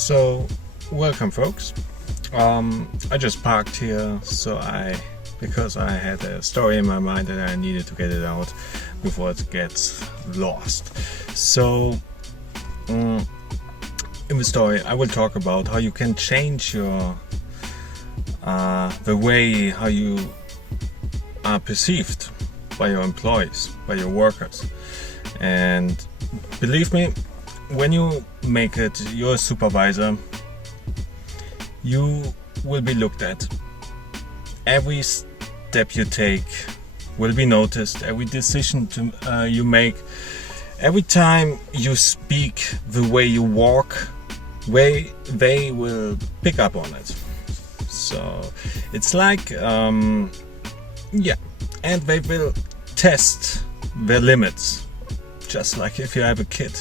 So, welcome folks. I just parked here because I had a story in my mind and I needed to get it out before it gets lost. So, in the story I will talk about how you can change your the way how you are perceived by your employees, by your workers. And believe me, when you make it your supervisor, you will be looked at. Every step you take will be noticed. Every decision you make, every time you speak, the way you walk, they will pick up on it. So it's like and they will test their limits, just like if you have a kid.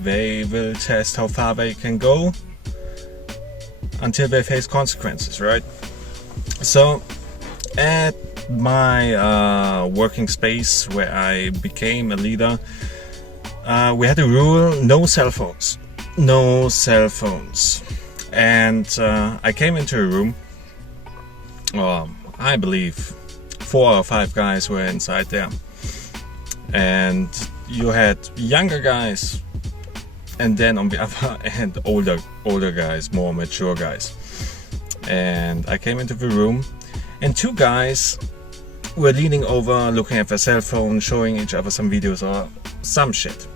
They will test how far they can go until they face consequences, right? So at my working space where I became a leader, we had a rule: no cell phones. No cell phones. And I came into a room, I believe 4 or 5 guys were inside there, and you had younger guys, and then on the other end older guys, more mature guys. And I came into the room and 2 guys were leaning over, looking at their cell phone, showing each other some videos or some shit.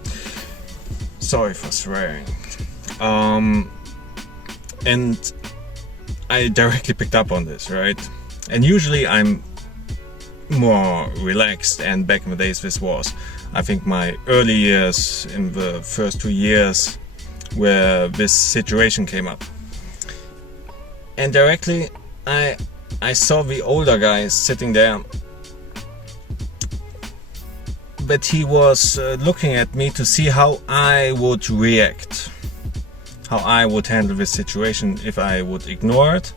Sorry for swearing. And I directly picked up on this, right? And usually I'm more relaxed, and back in the days this was, I think, my early years, in the first 2 years where this situation came up. And directly I saw the older guy sitting there, but he was looking at me to see how I would react, how I would handle this situation, if I would ignore it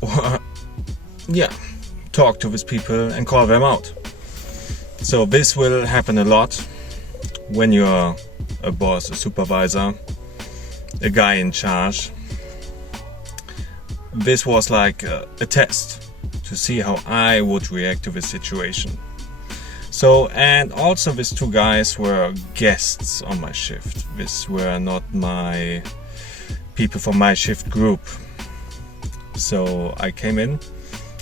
or talk to these people and call them out. So this will happen a lot when you're a boss, a supervisor, a guy in charge. This was like a test to see how I would react to this situation. So, and also these 2 guys were guests on my shift. These were not my people from my shift group. So I came in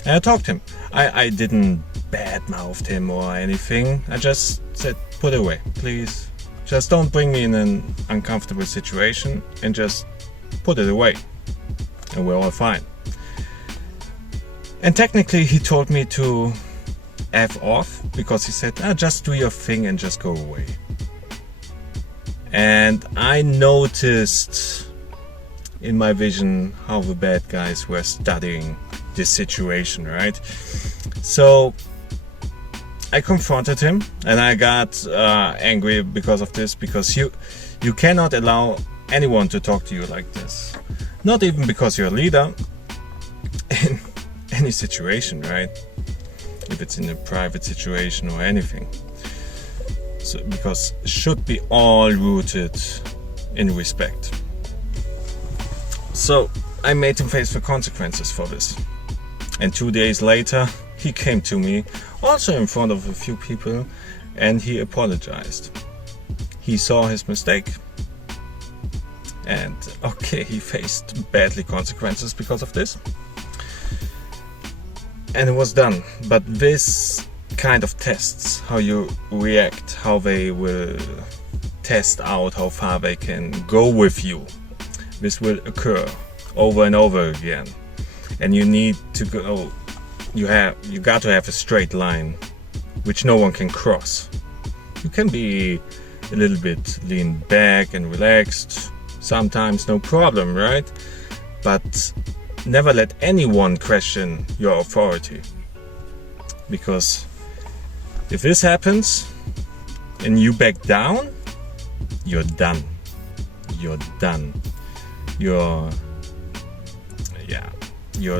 and I talked to him. I didn't badmouthed him or anything. I just said, put it away, please. Just don't bring me in an uncomfortable situation, and just put it away. And we're all fine. And technically he told me to F off, because he said, just do your thing and just go away. And I noticed in my vision how the bad guys were studying this situation, right? So I confronted him, and I got angry because of this, because you cannot allow anyone to talk to you like this. Not even because you're a leader, in any situation, right? If it's in a private situation or anything. So, because it should be all rooted in respect. So I made him face the consequences for this. And 2 days later, he came to me, also in front of a few people, and he apologized. He saw his mistake, and he faced badly consequences because of this. And it was done. But this kind of tests how you react, how they will test out how far they can go with you. This will occur over and over again. And you need to go, you got to have a straight line which no one can cross. You can be a little bit lean back and relaxed, sometimes no problem, right? But never let anyone question your authority. Because if this happens and you back down, you're done. You're done. Your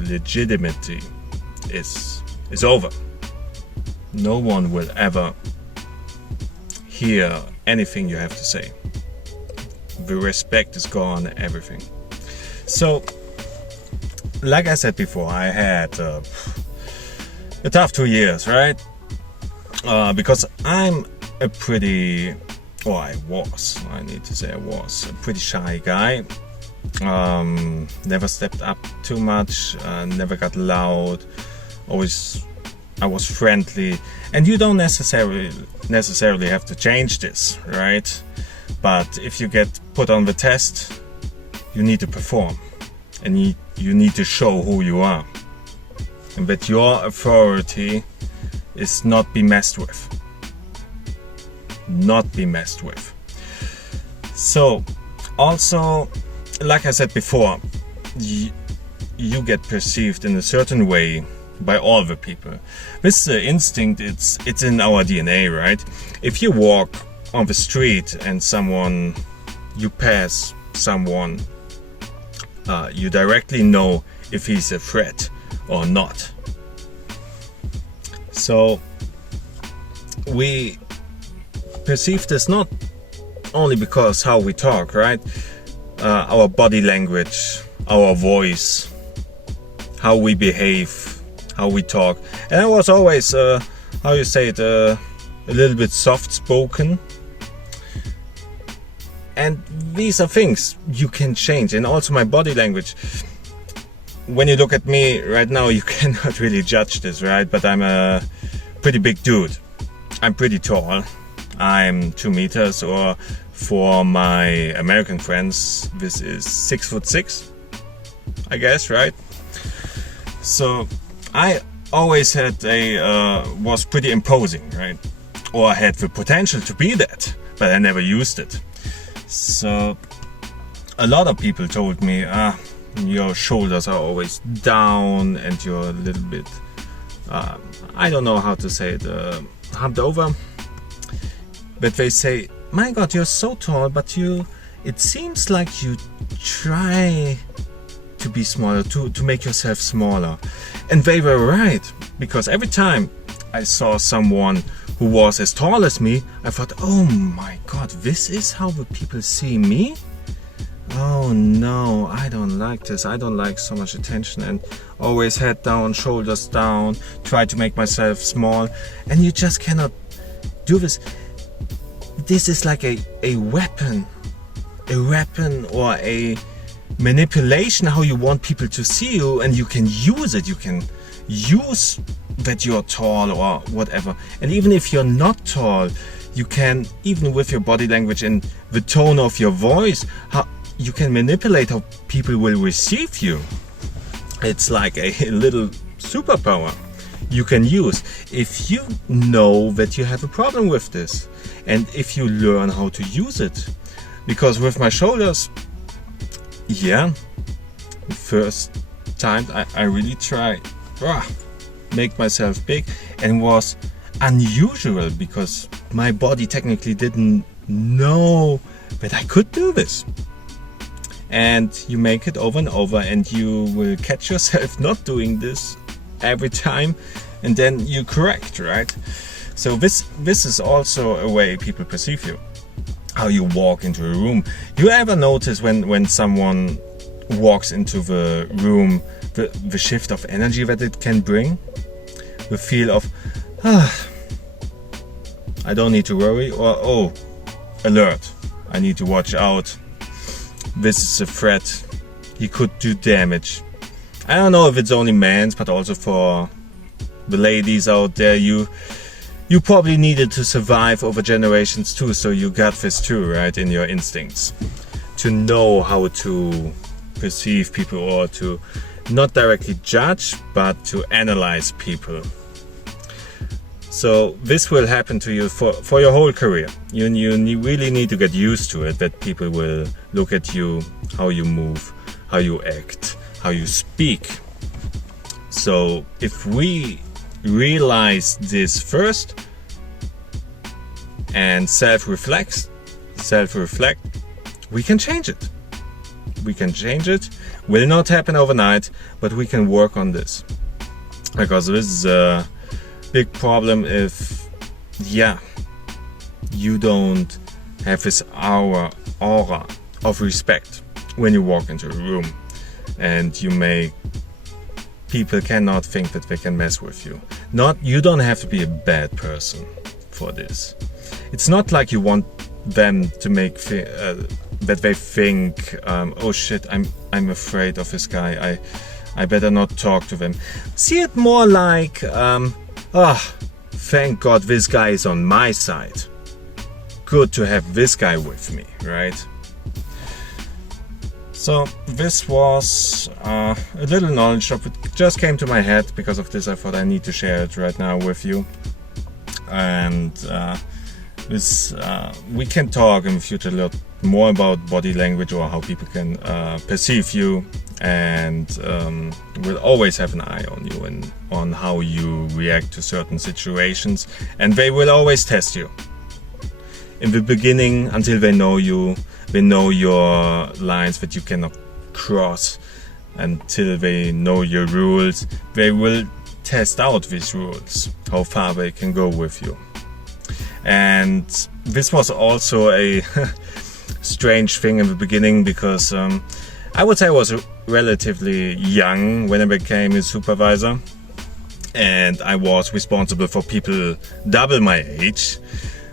legitimacy is over. No one will ever hear anything you have to say. The respect is gone, everything. So, like I said before, I had a tough 2 years, right? Because I'm a pretty, I was a pretty shy guy. Never stepped up too much, never got loud, always I was friendly, and you don't necessarily have to change this, right? But if you get put on the test, you need to perform, and you need to show who you are, and that your authority is not be messed with. Not be messed with. So, also, like I said before, you get perceived in a certain way by all the people. This instinct, it's in our DNA, right? If you walk on the street and you pass someone, you directly know if he's a threat or not. So we perceive this not only because how we talk, right? Our body language, our voice, how we behave, how we talk. And I was always, a little bit soft-spoken. And these are things you can change. And also my body language. When you look at me right now, you cannot really judge this, right? But I'm a pretty big dude. I'm pretty tall. I'm 2 meters, or for my American friends, this is 6'6", I guess, right? So I always was pretty imposing, right? Or I had the potential to be that, but I never used it. So a lot of people told me, your shoulders are always down and you're a little bit, I don't know how to say it, humped over. But they say, my God, you're so tall, but it seems like you try to be smaller, to make yourself smaller. And they were right, because every time I saw someone who was as tall as me, I thought, oh my God, this is how the people see me? Oh no, I don't like this. I don't like so much attention, and always head down, shoulders down, try to make myself small. And you just cannot do this. This is like a weapon or a manipulation, how you want people to see you, and you can use it. You can use that you're tall or whatever. And even if you're not tall, you can, even with your body language and the tone of your voice, you can manipulate how people will receive you. It's like a little superpower you can use if you know that you have a problem with this, and if you learn how to use it. Because with my shoulders, the first time I really tried make myself big, and was unusual because my body technically didn't know that I could do this. And you make it over and over, and you will catch yourself not doing this every time, and then you correct, right? So this is also a way people perceive you, how you walk into a room. You ever notice when someone walks into the room, the shift of energy that it can bring? The feel of, I don't need to worry, or alert, I need to watch out. This is a threat, he could do damage. I don't know if it's only men's, but also for the ladies out there, you probably needed to survive over generations too, so you got this too, right, in your instincts. To know how to perceive people, or to not directly judge, but to analyze people. So this will happen to you for your whole career. You really need to get used to it, that people will look at you, how you move, how you act, how you speak. So if we realize this first and self-reflect, we can change it. We can change it. Will not happen overnight, but we can work on this. Because this is a big problem if, you don't have this aura, of respect when you walk into a room, and people cannot think that they can mess with you. You don't have to be a bad person for this. It's not like you want them to make that they think, oh shit, I'm afraid of this guy, I better not talk to them. See it more like, thank God this guy is on my side. Good to have this guy with me, right? So this was a little knowledge drop. It just came to my head because of this. I thought I need to share it right now with you. And we can talk in the future a lot more about body language, or how people can perceive you, and we'll always have an eye on you and on how you react to certain situations, and they will always test you. In the beginning, until they know you, they know your lines that you cannot cross, until they know your rules, they will test out these rules, how far they can go with you. And this was also a strange thing in the beginning, because I would say I was relatively young when I became a supervisor, and I was responsible for people double my age.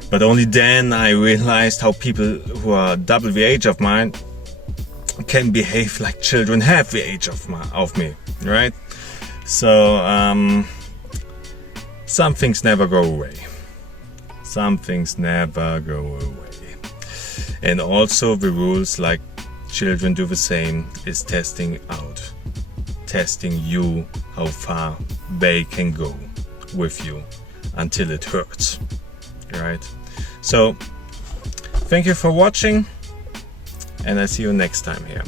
But only then I realized how people who are double the age of mine can behave like children half the age of me, right? So some things never go away. Some things never go away. And also the rules, like children do the same, is testing you how far they can go with you until it hurts. Right? So thank you for watching, and I see you next time here.